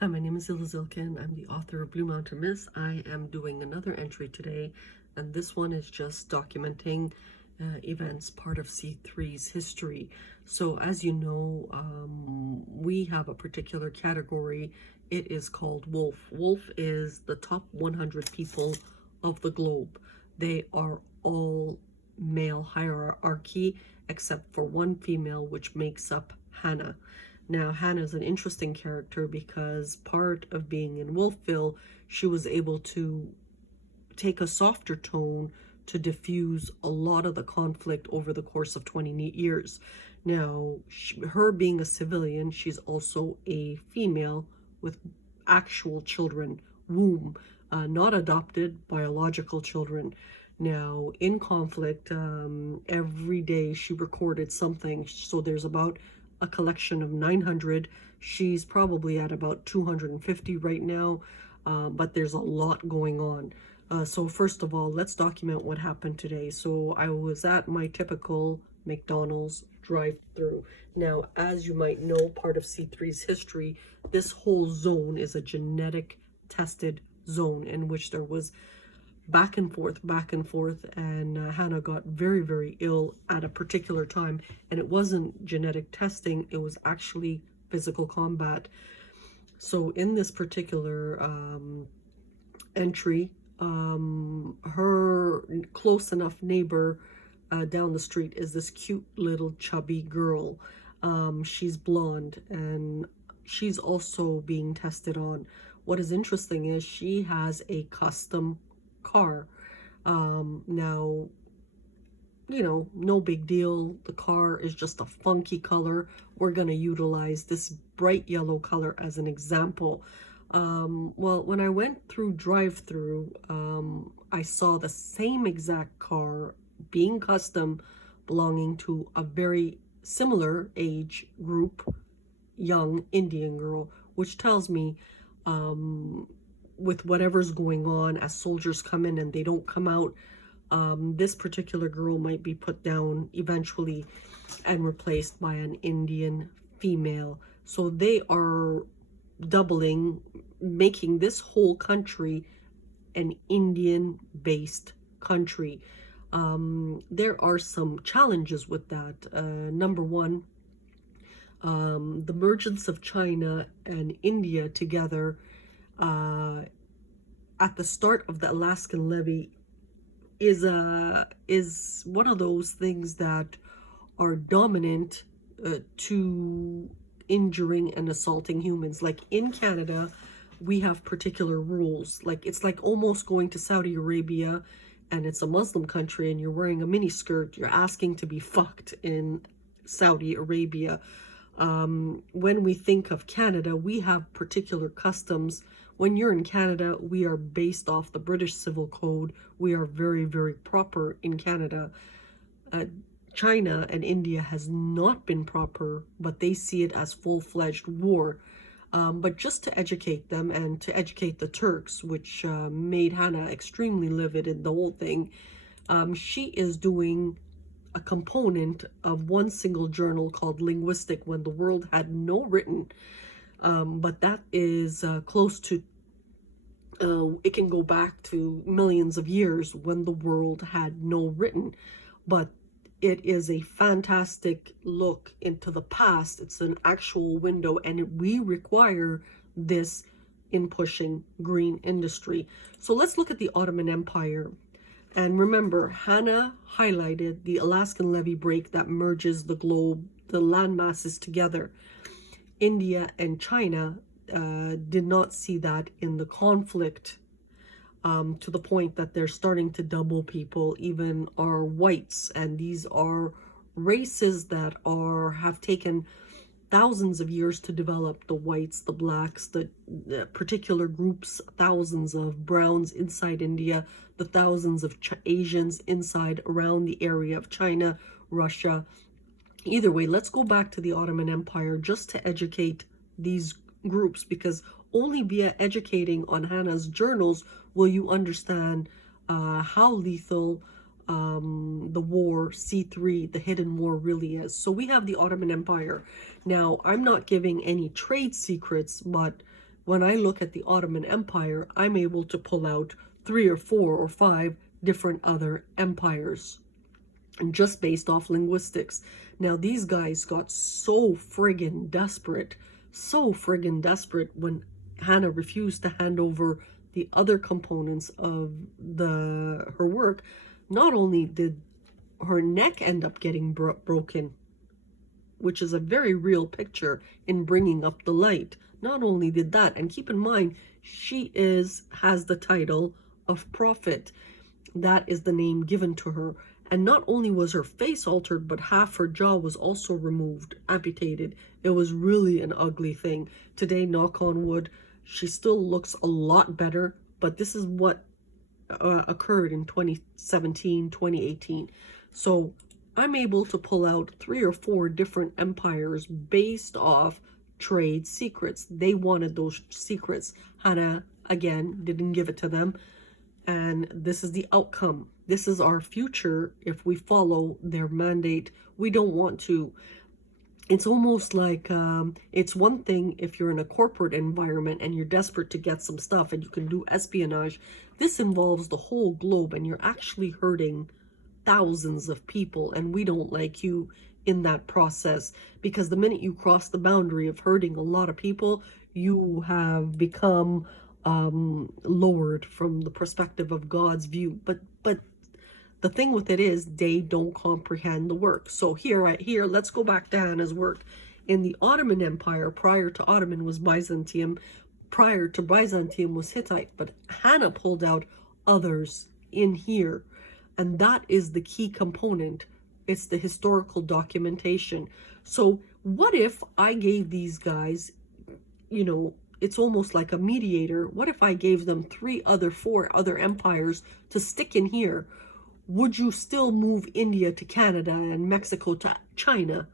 Hi, my name is Zilka. I'm the author of Blue Mountain Mist. I am doing another entry today, and this one is just documenting events part of C3's history. So, as you know, we have a particular category. It is called Wolf. Wolf is the top 100 people of the globe. They are all male hierarchy except for one female, which makes up Hanna. Now, Hanna is an interesting character because part of being in Wolfville, she was able to take a softer tone to diffuse a lot of the conflict over the course of 20 years. Now, her being a civilian, she's also a female with actual children, womb, not adopted, biological children. Now, in conflict, every day she recorded something. So there's about a collection of 900. She's probably at about 250 right now, but there's a lot going on. So first of all, let's document what happened today. So I was at my typical McDonald's drive-through. Now, as you might know, part of C3's history, this whole zone is a genetic tested zone in which there was back and forth, and Hanna got very, very ill at a particular time, and it wasn't genetic testing, it was actually physical combat. So in this particular entry, her close enough neighbor down the street is this cute little chubby girl. She's blonde, and she's also being tested on. What is interesting is she has a custom car. Now, you know, no big deal. The car is just a funky color. We're going to utilize this bright yellow color as an example. Well, when I went through drive-through, I saw the same exact car being custom, belonging to a very similar age group, young Indian girl, which tells me with whatever's going on as soldiers come in and they don't come out, this particular girl might be put down eventually and replaced by an Indian female. So they are doubling, making this whole country an Indian-based country. There are some challenges with that. Number one, the emergence of China and India together at the start of the Alaskan Levy is one of those things that are dominant to injuring and assaulting humans. Like in Canada, we have particular rules. Like it's like almost going to Saudi Arabia, and it's a Muslim country, and you're wearing a mini skirt. You're asking to be fucked in Saudi Arabia. When we think of Canada, we have particular customs. When you're in Canada, we are based off the British Civil Code. We are very, very proper in Canada. China and India has not been proper, but they see it as full-fledged war. But just to educate them and to educate the Turks, which made Hanna extremely livid in the whole thing, she is doing a component of one single journal called Linguistic when the world had no written. But that is close to, it can go back to millions of years when the world had no written. But it is a fantastic look into the past. It's an actual window, and we require this in pushing green industry. So let's look at the Ottoman Empire. And remember, Hanna highlighted the Alaskan levee break that merges the globe, the land masses together. India and China did not see that in the conflict, to the point that they're starting to double people, even are whites. And these are races that have taken thousands of years to develop. The whites, the blacks, the particular groups, thousands of browns inside India, the thousands of Asians inside around the area of China, Russia. Either way, let's go back to the Ottoman Empire just to educate these groups, because only via educating on Hanna's journals will you understand how lethal the war, C3, the hidden war, really is. So we have the Ottoman Empire. Now, I'm not giving any trade secrets, but when I look at the Ottoman Empire, I'm able to pull out 3 or 4 or 5 different other empires, and just based off linguistics. Now, these guys got so friggin' desperate when Hanna refused to hand over the other components of her work. Not only did her neck end up getting broken, which is a very real picture in bringing up the light. Not only did that, and keep in mind, she has the title of prophet. That is the name given to her. And not only was her face altered, but half her jaw was also removed, amputated. It was really an ugly thing. Today, knock on wood, she still looks a lot better, but this is what occurred in 2017, 2018. So I'm able to pull out 3 or 4 different empires based off trade secrets. They wanted those secrets. Hanna, again, didn't give it to them. And this is the outcome. This is our future if we follow their mandate. We don't want to. It's almost like it's one thing if you're in a corporate environment and you're desperate to get some stuff and you can do espionage. This involves the whole globe, and you're actually hurting thousands of people, and we don't like you in that process, because the minute you cross the boundary of hurting a lot of people, you have become lowered from the perspective of God's view. But the thing with it is they don't comprehend the work. So here, let's go back to Hanna's work. In the Ottoman Empire, prior to Ottoman was Byzantium, prior to Byzantium was Hittite, but Hanna pulled out others in here. And that is the key component. It's the historical documentation. So what if I gave these guys, it's almost like a mediator. What if I gave them 4 other empires to stick in here? Would you still move India to Canada and Mexico to China?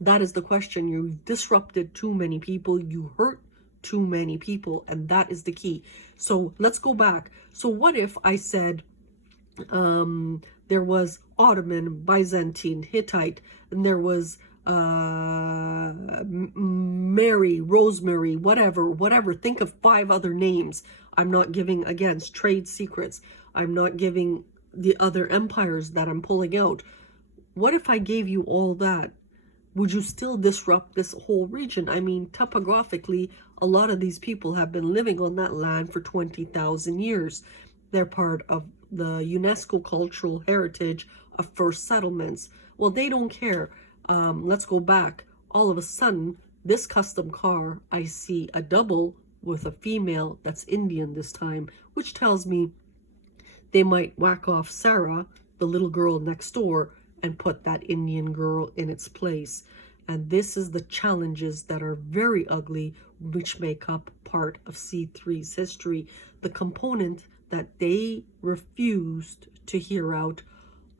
That is the question. You've disrupted too many people. You hurt too many people. And that is the key. So let's go back. So what if I said there was Ottoman, Byzantine, Hittite, and there was Mary, Rosemary, whatever. Think of 5 other names. I'm not giving, against trade secrets. I'm not giving the other empires that I'm pulling out. What if I gave you all that? Would you still disrupt this whole region? I mean, topographically, a lot of these people have been living on that land for 20,000 years. They're part of the UNESCO cultural heritage of first settlements. Well, they don't care. Let's go back. All of a sudden, this custom car, I see a double with a female that's Indian this time, which tells me they might whack off Sarah, the little girl next door, and put that Indian girl in its place. And this is the challenges that are very ugly, which make up part of C3's history. The component that they refused to hear out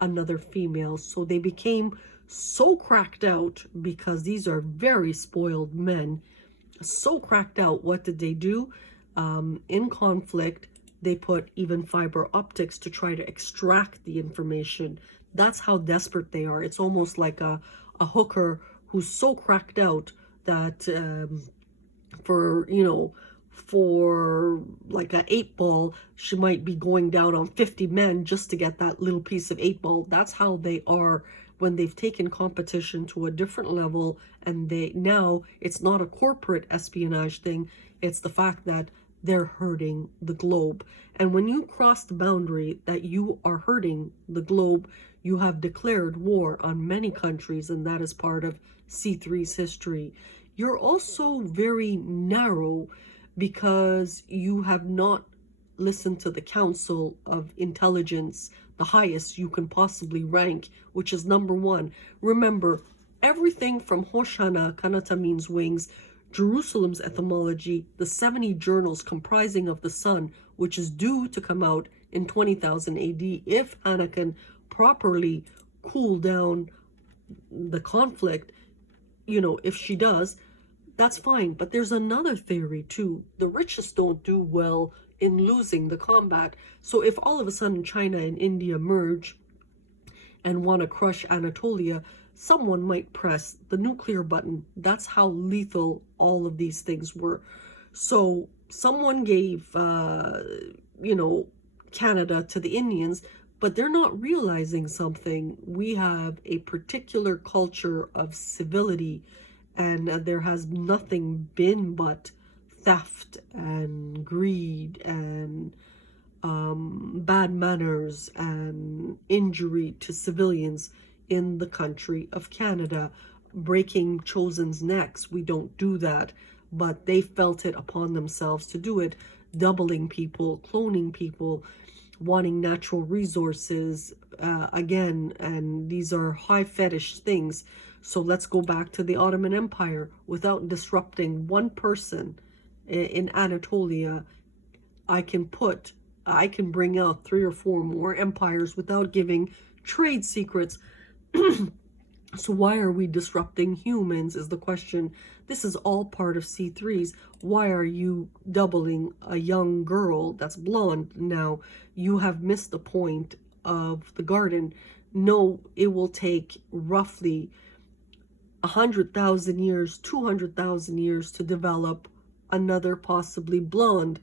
another female. So they became so cracked out, because these are very spoiled men, so cracked out. What did they do? In conflict, they put even fiber optics to try to extract the information. That's how desperate they are. It's almost like a hooker who's so cracked out that for like an 8-ball, she might be going down on 50 men just to get that little piece of 8-ball. That's how they are when they've taken competition to a different level, and now it's not a corporate espionage thing. It's the fact that they're hurting the globe. And when you cross the boundary that you are hurting the globe, you have declared war on many countries, and that is part of C3's history. You're also very narrow because you have not listened to the Council of Intelligence, the highest you can possibly rank, which is number 1. Remember, everything from Hoshana, Kanata means wings, Jerusalem's etymology, the 70 journals comprising of the sun, which is due to come out in 20,000 AD if Hanna can properly cool down the conflict. If she does, that's fine. But there's another theory too. The richest don't do well in losing the combat. So if all of a sudden China and India merge and want to crush Anatolia, someone might press the nuclear button. That's how lethal all of these things were. So someone gave, you know, Canada to the Indians, but they're not realizing something. We have a particular culture of civility, and there has nothing been but theft and greed and bad manners and injury to civilians in the country of Canada, breaking chosen's necks. We don't do that, but they felt it upon themselves to do it, doubling people, cloning people, wanting natural resources, again, and these are high fetish things. So let's go back to the Ottoman Empire. Without disrupting one person in Anatolia, I can bring out 3 or 4 more empires without giving trade secrets. So why are we disrupting humans is the question. This is all part of C3's. Why are you doubling a young girl that's blonde? Now, you have missed the point of the garden. No, it will take roughly 100,000 years, 200,000 years to develop another possibly blonde.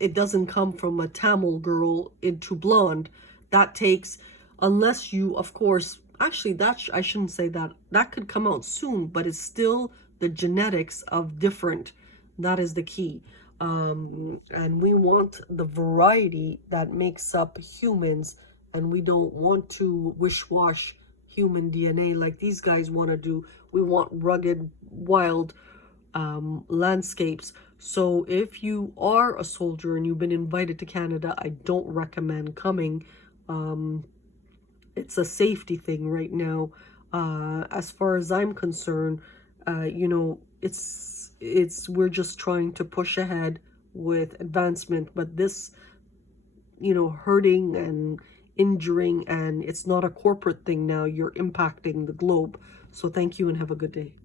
It doesn't come from a Tamil girl into blonde. That takes, unless you, of course, actually, I shouldn't say that. That could come out soon, but it's still the genetics of different. That is the key. And we want the variety that makes up humans, and we don't want to wish-wash human DNA like these guys want to do. We want rugged, wild landscapes. So if you are a soldier and you've been invited to Canada, I don't recommend coming. It's a safety thing right now. As far as I'm concerned, you know, we're just trying to push ahead with advancement, but this, you know, hurting and injuring, and it's not a corporate thing now. You're impacting the globe. So thank you and have a good day.